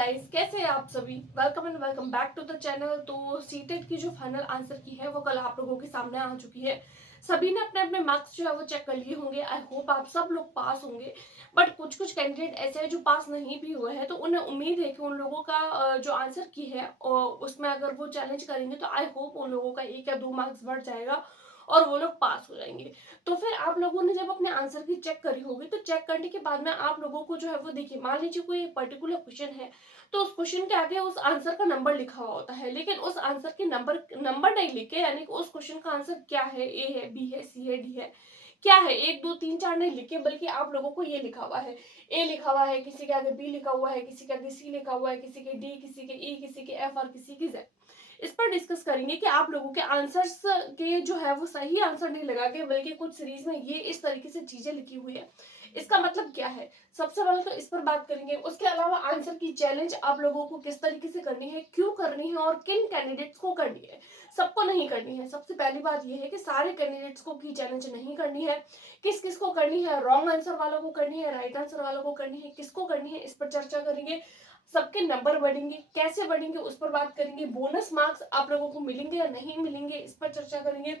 Guys, कैसे हैं आप सभी। Welcome and welcome back to the channel. तो सीटेट की जो फाइनल आंसर की है वो कल आप लोगों के सामने आ चुकी है। सभी ने अपने अपने मार्क्स जो है वो चेक कर लिए होंगे। आई होप आप सब लोग पास होंगे। बट कुछ कुछ कैंडिडेट ऐसे हैं जो पास नहीं भी हुए हैं, तो उन्हें उम्मीद है कि उन लोगों का जो आंसर की है और उसमें अगर वो चैलेंज करेंगे तो आई होप उन लोगों का 1 या 2 मार्क्स बढ़ जाएगा और वो लोग पास हो जाएंगे। तो फिर आप लोगों ने जब अपने आंसर की चेक करी होगी, तो चेक करने के बाद में आप लोगों को जो है वो देखिए, मान लीजिए कोई पर्टिकुलर क्वेश्चन है, तो उस क्वेश्चन के आगे उस आंसर का नंबर लिखा हुआ होता है, लेकिन उस आंसर के नंबर नहीं लिखे, यानी कि उस क्वेश्चन का आंसर क्या है, ए है, बी है, सी है, डी है, क्या है, 1 2 3 4 नहीं लिखे, बल्कि आप लोगों को ये लिखा हुआ है, ए लिखा हुआ है, किसी के आगे बी लिखा हुआ है, किसी के आगे सी लिखा हुआ है, किसी के डी, किसी के ई, किसी के एफ और किसी की जेड। इस पर डिस्कस करेंगे कि आप लोगों के आंसर्स के जो है वो सही आंसर नहीं लगा के, बल्कि कुछ सीरीज में ये इस तरीके से चीजें लिखी हुई है, इसका मतलब क्या है। सबसे पहले तो इस पर बात करेंगे। उसके अलावा आंसर की चैलेंज आप लोगों को किस तरीके से करनी है, क्यों करनी है और किन कैंडिडेट्स को करनी है। सबको नहीं करनी है। सबसे पहली बात यह है कि सारे कैंडिडेट्स को की चैलेंज नहीं करनी है। किस किस को करनी है, रॉन्ग आंसर वालों को करनी है, राइट आंसर वालों को करनी है, किसको करनी है, इस पर चर्चा करेंगे। सबके नंबर बढ़ेंगे, कैसे बढ़ेंगे उस पर बात करेंगे। बोनस मार्क्स आप लोगों को मिलेंगे या नहीं मिलेंगे, इस पर चर्चा करेंगे।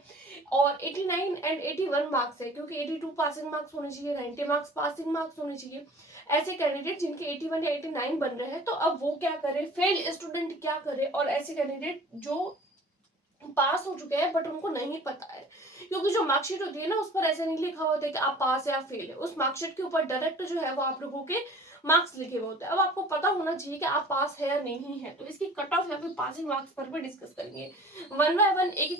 और 89 एंड 81 मार्क्स है, क्योंकि 82 पासिंग मार्क्स होने चाहिए, 90 मार्क्स पासिंग मार्क्स होने चाहिए। ऐसे कैंडिडेट जिनके 81 या 89 बन रहे हैं, तो अब वो क्या करे, फेल स्टूडेंट क्या करे, और ऐसे कैंडिडेट जो पास हो चुके हैं बट उनको नहीं पता है, क्योंकि जो मार्कशीट होती है ना, उस पर ऐसे नहीं लिखा होता है कि आप पास है या फेल है। उस मार्कशीट के ऊपर डायरेक्ट जो है वो आप लोगों के मार्क्स लिखे हुए होते हैं। अब आपको पता होना चाहिए कि आप पास है या नहीं है। तो इसकी कट ऑफ या फिर पासिंग मार्क्स पर भी डिस्कस करेंगे। वन बाय वन एक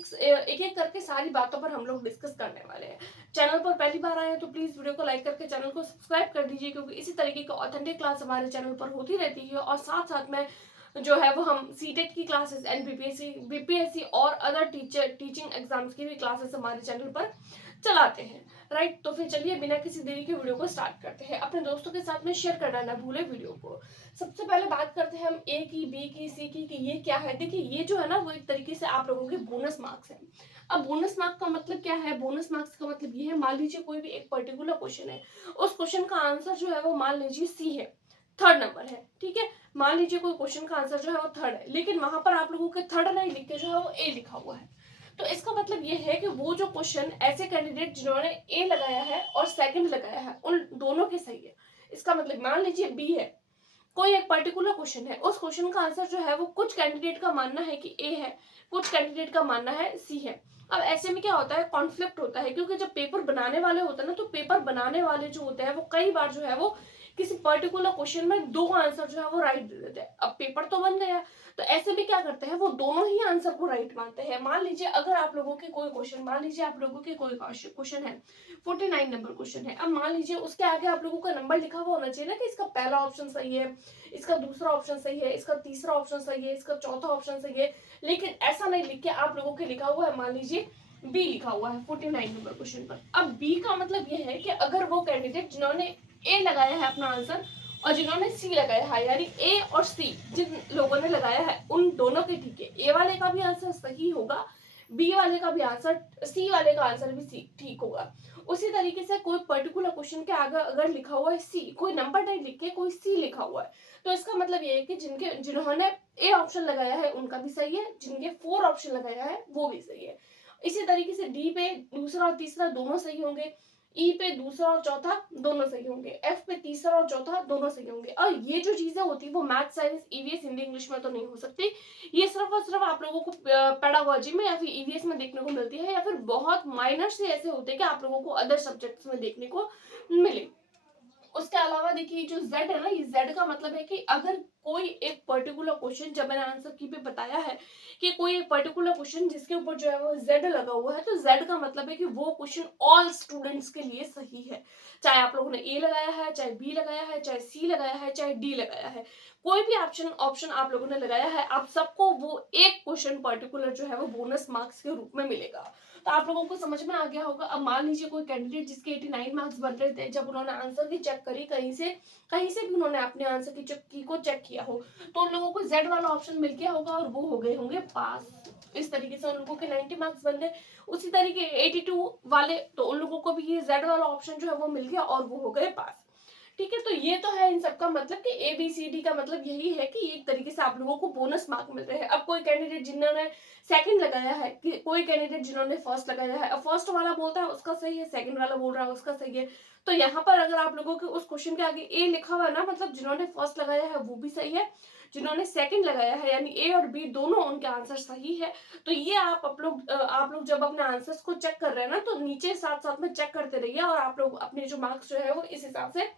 एक करके सारी बातों पर हम लोग डिस्कस करने वाले हैं। चैनल पर पहली बार आए हैं तो प्लीज वीडियो को लाइक करके चैनल को सब्सक्राइब कर दीजिए, क्योंकि इसी तरीके की ऑथेंटिक क्लास हमारे चैनल पर होती रहती है। और साथ साथ में जो है वो हम सीटेट की क्लासेस एंड बीपीएससी और अदर टीचिंग एग्जाम्स की भी क्लासेस हमारे चैनल पर चलाते हैं। राइट, तो फिर चलिए बिना किसी देरी के वीडियो को स्टार्ट करते हैं। अपने दोस्तों के साथ में शेयर करना ना भूले वीडियो को। सबसे पहले बात करते हैं हम ए की, बी की, सी की कि ये क्या है। देखिए, ये जो है ना वो एक तरीके से आप लोगों के बोनस मार्क्स है। अब बोनस मार्क्स का मतलब क्या है। बोनस मार्क्स का मतलब ये है, मान लीजिए कोई भी एक पर्टिकुलर क्वेश्चन है, उस क्वेश्चन का आंसर जो है वो मान लीजिए सी है, थर्ड नंबर है, ठीक है। मान लीजिए कोई क्वेश्चन का आंसर जो है वो थर्ड है, लेकिन वहां पर आप लोगों के थर्ड नहीं लिख के जो है वो ए लिखा हुआ है। तो इसका मतलब ये है कि वो जो क्वेश्चन, ऐसे कैंडिडेट जिन्होंने ए लगाया है और सेकंड लगाया है, उन दोनों के सही है। इसका मतलब मान लीजिए बी है, कोई एक पर्टिकुलर क्वेश्चन है, उस क्वेश्चन का आंसर जो है वो कुछ कैंडिडेट का मानना है कि ए है, कुछ कैंडिडेट का मानना है सी है। अब ऐसे में क्या होता है, कॉन्फ्लिक्ट होता है, क्योंकि जब पेपर बनाने वाले होते हैं ना, तो पेपर बनाने वाले जो होते हैं वो कई बार जो है वो किसी पर्टिकुलर क्वेश्चन में दो आंसर जो है वो राइट दे देते हैं। अब पेपर तो बन गया, तो ऐसे में क्या करते हैं, वो दोनों ही आंसर को राइट मानते हैं। मान लीजिए अगर आप लोगों के कोई क्वेश्चन, मान लीजिए आप लोगों के कोई क्वेश्चन है, 49 नंबर क्वेश्चन है। अब मान लीजिए उसके आगे आप लोगों का नंबर लिखा हुआ होना चाहिए ना, कि इसका पहला ऑप्शन सही है, इसका दूसरा ऑप्शन सही है, इसका तीसरा ऑप्शन सही है, इसका चौथा ऑप्शन सही है। लेकिन ऐसा नहीं लिख के आप लोगों के लिखा हुआ है, मान लीजिए बी लिखा हुआ है 49 नंबर क्वेश्चन पर। अब बी का मतलब ये है कि अगर वो कैंडिडेट जिन्होंने ए लगाया है अपना आंसर और जिन्होंने सी लगाया है, यानी ए और सी जिन लोगों ने लगाया है, उन दोनों के ठीक है, ए वाले का भी आंसर सही होगा, बी वाले का भी आंसर, सी वाले का आंसर भी सी ठीक होगा। उसी तरीके से कोई पर्टिकुलर क्वेश्चन के आगे अगर लिखा हुआ है सी, कोई नंबर नहीं लिख के कोई सी लिखा हुआ है, तो इसका मतलब ये है कि जिन्होंने ए ऑप्शन लगाया है उनका भी सही है, जिनके 4 ऑप्शन लगाया है वो भी सही है। इसी तरीके से डी पे दूसरा और तीसरा दोनों सही होंगे, ई पे दूसरा और चौथा दोनों सही होंगे, एफ पे तीसरा और चौथा दोनों सही होंगे। और ये जो चीजें होती है वो math, science, EVS, Hindi, English में तो नहीं हो सकती। ये सिर्फ और सिर्फ आप लोगों को पेडागोजी में या फिर ईवीएस में देखने को मिलती है, या फिर बहुत माइनर से ऐसे होते हैं कि आप लोगों को अदर सब्जेक्ट्स में देखने को मिले। उसके अलावा देखिए, जो z है ना, ये z का मतलब है कि अगर कोई एक पर्टिकुलर क्वेश्चन, जब मैंने आंसर की पे बताया है कि कोई एक पर्टिकुलर क्वेश्चन जिसके ऊपर जो है वो z लगा हुआ है, तो z का मतलब है कि वो क्वेश्चन ऑल स्टूडेंट्स के लिए सही है। चाहे आप लोगों ने ए लगाया है, चाहे बी लगाया है, चाहे सी लगाया है, चाहे डी लगाया है, कोई भी ऑप्शन आप लोगों ने लगाया है, आप सबको वो एक क्वेश्चन पर्टिकुलर जो है वो बोनस मार्क्स के रूप में मिलेगा। तो आप लोगों को समझ में आ गया होगा। अब मान लीजिए कोई कैंडिडेट जिसके 89 मार्क्स बन रहे थे, जब उन्होंने आंसर की चेक करी, कहीं से भी उन्होंने अपने आंसर की चेक किया हो, तो उन लोगों को जेड वाला ऑप्शन मिल गया होगा और वो हो गए होंगे पास। इस तरीके से उन लोगों के 90 मार्क्स बन गए। उसी तरीके 82 वाले, तो उन लोगों को भी ये जेड वाला ऑप्शन जो है वो मिल गया और वो हो गए पास। ठीक है, तो ये तो है इन सबका मतलब कि ABCD का मतलब यही है कि एक तरीके से आप लोगों को बोनस मार्क मिल रहे हैं। अब कोई कैंडिडेट जिन्होंने सेकंड लगाया है, कि कोई कैंडिडेट जिन्होंने फर्स्ट लगाया है, अब फर्स्ट वाला बोलता है उसका सही है, सेकंड वाला बोल रहा है उसका सही है, तो यहाँ पर अगर आप लोगों के उस क्वेश्चन के आगे ए लिखा हुआ है ना, मतलब जिन्होंने फर्स्ट लगाया है वो भी सही है, जिन्होंने सेकंड लगाया है यानी ए और बी दोनों उनके आंसर सही है। तो ये आप लोग जब अपने आंसर्स को चेक कर रहे हैं ना, तो नीचे साथ साथ में चेक करते रहिए और आप लोग अपने जो मार्क्स जो है वो इस हिसाब से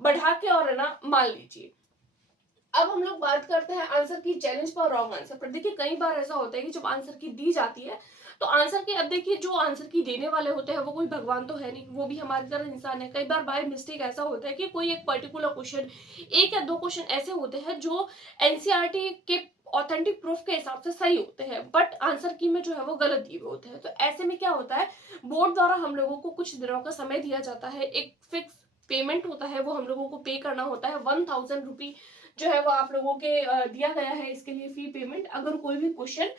बढ़ा के और है ना मान लीजिए। अब हम लोग बात करते हैं आंसर की चैलेंज पर, रॉन्ग आंसर पर। देखिए कई बार ऐसा होता है कि जब आंसर की दी जाती है तो आंसर की, अब देखिए जो आंसर की देने वाले होते हैं वो कोई भगवान तो है नहीं, वो भी हमारी तरह इंसान है। कई बार बाय मिस्टेक ऐसा होता है कि कोई एक पर्टिकुलर क्वेश्चन, एक या दो क्वेश्चन ऐसे होते हैं जो एनसीईआरटी के ऑथेंटिक प्रूफ के हिसाब से सही होते हैं, बट आंसर की में जो है वो गलत दिए हुए होते हैं। तो ऐसे में क्या होता है, बोर्ड द्वारा हम लोगों को कुछ दिनों का समय दिया जाता है, एक फिक्स पेमेंट होता है, वो हम लोगों को पे करना होता है। 1000 रुपी जो है वो आप लोगों के दिया गया है इसके लिए फी पेमेंट। अगर कोई भी क्वेश्चन,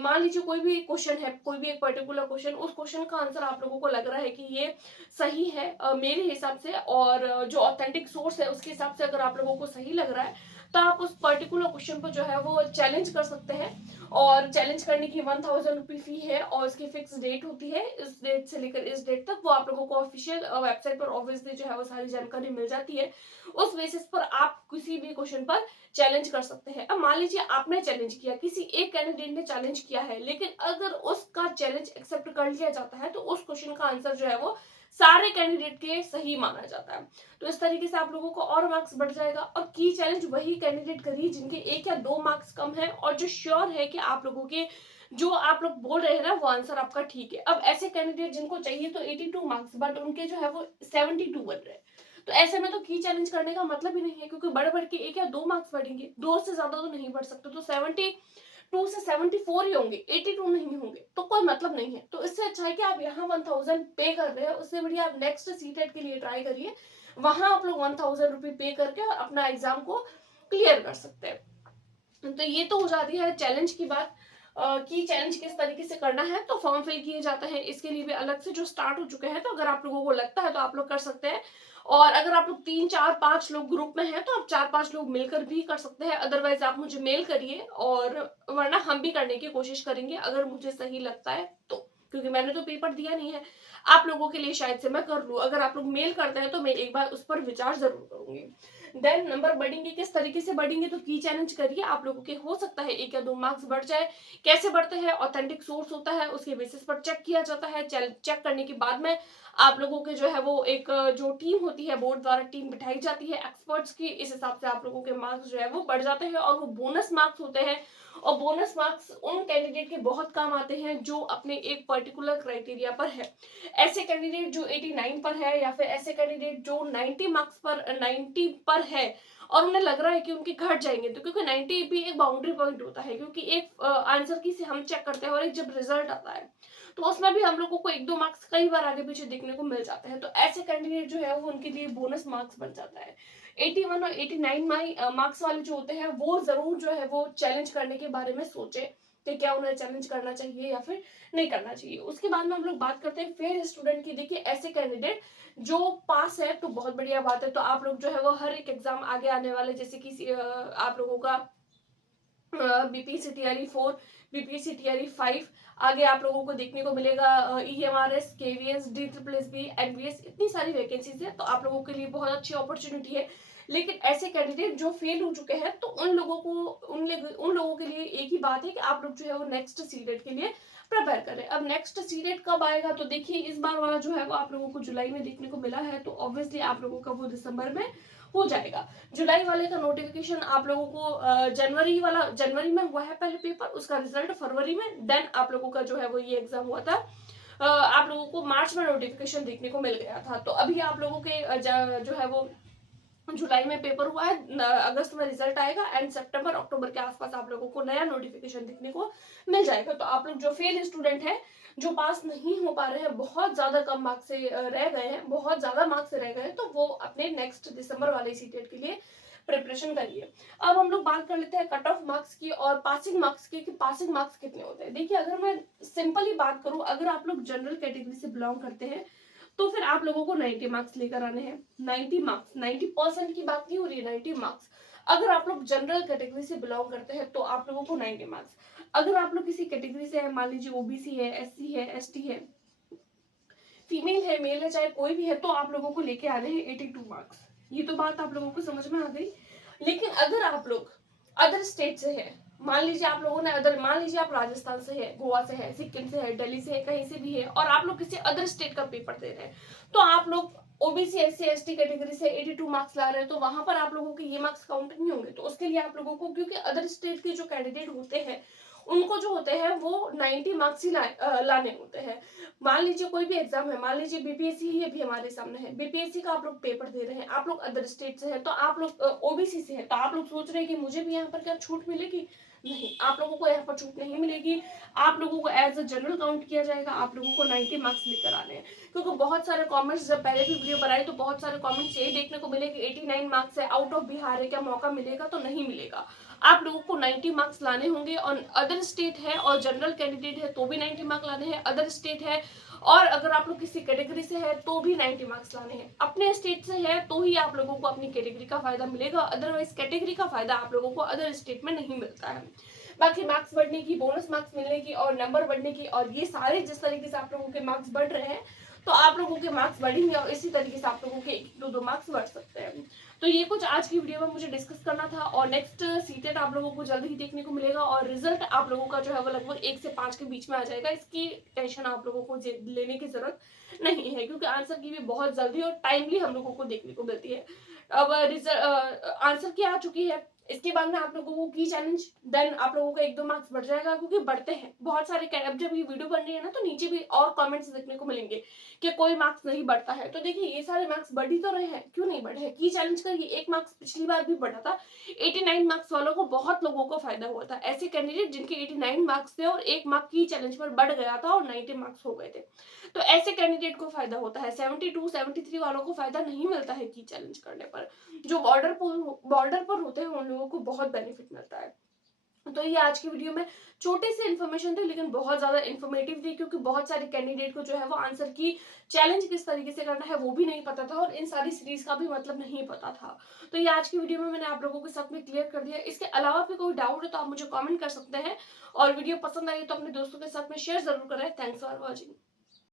मान लीजिए कोई भी क्वेश्चन है, कोई भी एक पर्टिकुलर क्वेश्चन, उस क्वेश्चन का आंसर आप लोगों को लग रहा है कि ये सही है मेरे हिसाब से, और जो ऑथेंटिक सोर्स है उसके हिसाब से अगर आप लोगों को सही लग रहा है, तो आप उस पर्टिकुलर क्वेश्चन को जो है वो चैलेंज कर सकते हैं। और चैलेंज करने की 1000 रुपी फी है और इसकी फिक्स डेट होती है, इस डेट से लेकर इस डेट तक वो आप लोगों को ऑफिशियल वेबसाइट पर ऑब्वियसली जो है वो सारी जानकारी मिल जाती है। उस बेसिस पर आप किसी भी क्वेश्चन पर चैलेंज कर सकते हैं। अब मान लीजिए आपने चैलेंज किया, किसी एक कैंडिडेट ने चैलेंज किया है, लेकिन अगर उसका चैलेंज एक्सेप्ट कर लिया जाता है तो उस क्वेश्चन का आंसर जो है वो सारे कैंडिडेट के सही माना जाता है। तो इस तरीके से आप लोगों को और मार्क्स बढ़ जाएगा। और की चैलेंज वही कैंडिडेट करिए जिनके 1 या 2 मार्क्स कम है और जो श्योर है कि आप लोगों के जो आप लोग बोल रहे हैं ना वो आंसर आपका ठीक है। अब ऐसे कैंडिडेट जिनको चाहिए तो 82 मार्क्स, बट उनके जो है वो 72 बन रहे हैं, तो ऐसे में तो की चैलेंज करने का मतलब ही नहीं है, क्योंकि बढ़ बढ़ के 1 या 2 मार्क्स बढ़ेंगे, 2 से ज्यादा तो नहीं बढ़ सकते। तो 72 से 74 ही होंगे, 82 नहीं होंगे, तो कोई मतलब नहीं है। तो इससे अच्छा है कि आप यहाँ 1000 पे कर रहे हैं, उससे बढ़िया आप नेक्स्ट सीटेट के लिए ट्राई करिए, वहां आप लोग 1000 रुपी पे करके और अपना एग्जाम को क्लियर कर सकते हैं। तो ये तो हो जाती है चैलेंज की बात कि चैलेंज किस तरीके से करना है। तो फॉर्म फिल किए जाते हैं, इसके लिए भी अलग से जो स्टार्ट हो चुके हैं, तो अगर आप लोगों को लगता है तो आप लोग कर सकते हैं। और अगर आप लोग 3 4 5 लोग ग्रुप में हैं तो आप 4 5 लोग मिलकर भी कर सकते हैं, अदरवाइज आप मुझे मेल करिए, और वरना हम भी करने की कोशिश करेंगे अगर मुझे सही लगता है तो, क्योंकि मैंने तो पेपर दिया नहीं है। आप लोगों के लिए शायद से मैं कर लूँ, अगर आप लोग मेल करते हैं तो मैं एक बार उस पर विचार जरूर करूंगी। देन नंबर बढ़ेंगे, किस तरीके से बढ़ेंगे, तो की चैलेंज करिए, आप लोगों के हो सकता है 1 या 2 मार्क्स बढ़ जाए। कैसे बढ़ते हैं, ऑथेंटिक सोर्स होता है, उसके बेसिस पर चेक किया जाता है। चेक करने के बाद में आप लोगों के जो है वो एक जो टीम होती है, बोर्ड द्वारा टीम बिठाई जाती है एक्सपर्ट्स की, इस हिसाब से आप लोगों के मार्क्स जो है वो बढ़ जाते हैं, और वो बोनस मार्क्स होते हैं। और बोनस मार्क्स उन कैंडिडेट के बहुत काम आते हैं जो अपने एक पर्टिकुलर क्राइटेरिया पर है। ऐसे कैंडिडेट जो 89 पर है, या फिर ऐसे कैंडिडेट जो 90 पर है और उन्हें लग रहा है कि उनके घट जाएंगे, तो क्योंकि 90 भी एक बाउंड्री पॉइंट होता है, क्योंकि एक आंसर की से हम चेक करते हैं और एक जब रिजल्ट आता है तो उसमें भी हम लोगों को 1 2 मार्क्स कई बार आगे पीछे देखने को मिल जाते हैं। तो ऐसे कैंडिडेट जो है वो उनके लिए बोनस मार्क्स बन जाता है। 81 और 89 मार्क्स वाले जो होते हैं वो जरूर जो है वो चैलेंज करने के बारे में सोचे कि क्या उन्हें चैलेंज करना चाहिए या फिर नहीं करना चाहिए। उसके बाद में हम लोग बात करते हैं फेल स्टूडेंट की। देखिए ऐसे कैंडिडेट जो पास है तो बहुत बढ़िया बात है, तो आप लोग जो है वो हर एक एग्जाम आगे आने वाले, जैसे कि आप लोगों का बीपीएससी टीआरई 4, बीपीएससी टीआरई 5, आगे आप लोगों को देखने को मिलेगा ईएमआरएस, केवीएस, DSSB, एनवीएस, इतनी सारी वैकेंसीज है, तो आप लोगों के लिए बहुत अच्छी अपॉर्चुनिटी है। लेकिन ऐसे कैंडिडेट जो फेल हो चुके हैं तो उन लोगों के लिए एक ही बात है कि आप लोग जो है वो नेक्स्ट सीटेट के लिए प्रिपेयर करें। अब नेक्स्ट सीटेट कब आएगा, तो देखिए इस बार वाला जो है वो आप लोगों को जुलाई में देखने को मिला है, तो ऑब्वियसली आप लोगों का वो दिसंबर में हो जाएगा। जुलाई वाले का नोटिफिकेशन आप लोगों को जनवरी में हुआ है पहले पेपर, उसका रिजल्ट फरवरी में, देन आप लोगों का जो है वो ये एग्जाम हुआ था। आप लोगों को मार्च में नोटिफिकेशन देखने को मिल गया था, तो अभी आप लोगों के जो है वो जुलाई में पेपर हुआ है, अगस्त में रिजल्ट आएगा, एंड सितंबर अक्टूबर के आसपास आप लोगों को नया नोटिफिकेशन देखने को मिल जाएगा। तो आप लोग जो फेल स्टूडेंट है, जो पास नहीं हो पा रहे हैं, बहुत ज्यादा कम मार्क्स से रह गए हैं, बहुत ज्यादा मार्क्स से रह गए हैं, तो वो अपने नेक्स्ट दिसंबर वाले सीटेट के लिए प्रिपरेशन करिए। अब हम लोग बात कर लेते हैं कट ऑफ मार्क्स की और पासिंग मार्क्स की, कि पासिंग मार्क्स कितने होते हैं। देखिए अगर मैं सिंपली बात करूं, अगर आप लोग जनरल कैटेगरी से बिलोंग करते हैं तो फिर आप लोगों को 90 मार्क्स लेकर आने हैं। 90 मार्क्स, 90% की बात नहीं हो रही है, 90 मार्क्स। अगर आप लोग जनरल कैटेगरी से बिलोंग करते हैं तो आप लोगों को 90 मार्क्स। अगर आप लोग किसी कैटेगरी से है, मान लीजिए ओबीसी है, एससी है, एसटी है, फीमेल है, मेल है, चाहे कोई भी है, तो आप लोगों को लेके आने हैं 82 मार्क्स। ये तो बात आप लोगों को समझ में आ गई। लेकिन अगर आप लोग अदर स्टेट से है, मान लीजिए आप लोगों ने मान लीजिए आप राजस्थान से है, गोवा से है, सिक्किम से है, दिल्ली से है, कहीं से भी है, और आप लोग किसी अदर स्टेट का पेपर दे रहे हैं, तो आप लोग ओबीसी एससी एसटी कैटेगरी से 82 मार्क्स ला रहे हैं, तो वहां पर आप लोगों के ये मार्क्स काउंट नहीं होंगे। तो उसके लिए आप लोगों को, क्योंकि अदर स्टेट के जो कैंडिडेट होते हैं उनको जो होते हैं वो 90 मार्क्स ही लाने होते हैं। मान लीजिए कोई भी एग्जाम है, मान लीजिए बीपीएससी ही अभी हमारे सामने है, बीपीएससी का आप लोग पेपर दे रहे हैं, आप लोग अदर स्टेट से है, तो आप लोग ओबीसी से है, तो आप लोग सोच रहे हैं कि मुझे भी यहाँ पर क्या छूट मिलेगी? नहीं, आप लोगों को यहाँ पर छूट नहीं मिलेगी। आप लोगों को एज अ जनरल काउंट किया जाएगा, आप लोगों को 90 मार्क्स लेकर आने हैं। क्योंकि बहुत सारे कमेंट्स, जब पहले भी वीडियो बनाई तो बहुत सारे कमेंट्स यही देखने को मिले कि 89 मार्क्स है, आउट ऑफ बिहार है, क्या मौका मिलेगा? तो नहीं मिलेगा। आप लोगों को 90 मार्क्स लाने होंगे, और अदर स्टेट है और जनरल कैंडिडेट है तो भी 90 मार्क्स लाने हैं, अदर स्टेट है और अगर आप लोग किसी कैटेगरी से है तो भी 90 मार्क्स लाने हैं। अपने स्टेट से है तो ही आप लोगों को अपनी कैटेगरी का फायदा मिलेगा, अदरवाइज कैटेगरी का फायदा आप लोगों को अदर स्टेट में नहीं मिलता है। बाकी मार्क्स बढ़ने की, बोनस मार्क्स मिलने की और नंबर बढ़ने की, और ये सारे जिस तरीके से आप लोगों के मार्क्स बढ़ रहे हैं तो आप लोगों के मार्क्स बढ़ेंगे, और इसी तरीके से आप लोगों के 1-2 मार्क्स बढ़ सकते हैं। तो ये कुछ आज की वीडियो में मुझे डिस्कस करना था, और नेक्स्ट सीटेट आप लोगों को जल्द ही देखने को मिलेगा, और रिजल्ट आप लोगों का जो है वो लगभग 1 से 5 के बीच में आ जाएगा। इसकी टेंशन आप लोगों को लेने की जरूरत नहीं है, क्योंकि आंसर की भी बहुत जल्दी और टाइमली हम लोगों को देखने को मिलती है। अब आंसर की आ चुकी है, इसके बाद में आप लोगों को की चैलेंज, देन आप लोगों का 1-2 मार्क्स बढ़ जाएगा, क्योंकि बढ़ते हैं बहुत सारे। अब जब ये वीडियो बन रही है ना तो नीचे भी और कमेंट्स देखने को मिलेंगे कि कोई मार्क्स नहीं बढ़ता है। तो देखिए ये सारे मार्क्स बढ़ ही तो रहे हैं, क्यों नहीं बढ़े? की चैलेंज का ये 1 मार्क्स पिछली बार भी बढ़ा था, 89 मार्क्स वालों को बहुत लोगों को फायदा हुआ था। ऐसे कैंडिडेट जिनके 89 मार्क्स थे और 1 मार्क की चैलेंज पर बढ़ गया था और 90 मार्क्स हो गए थे, तो ऐसे कैंडिडेट को फायदा होता है। 72 73 वालों को फायदा नहीं मिलता है की चैलेंज करने पर। जो बॉर्डर पर होते हैं उन लोगों को बहुत बेनिफिट मिलता है। तो ये आज की वीडियो में छोटी सी इन्फॉर्मेशन थी, लेकिन बहुत ज्यादा इन्फॉर्मेटिव थी, क्योंकि बहुत सारे कैंडिडेट को जो है वो आंसर की चैलेंज किस तरीके से करना है वो भी नहीं पता था, और इन सारी सीरीज का भी मतलब नहीं पता था। तो ये आज की वीडियो में मैंने आप लोगों के साथ में क्लियर कर दिया। इसके अलावा भी कोई डाउट है तो आप मुझे कमेंट कर सकते हैं, और वीडियो पसंद आई तो अपने दोस्तों के साथ में शेयर जरूर करें। Thanks for watching.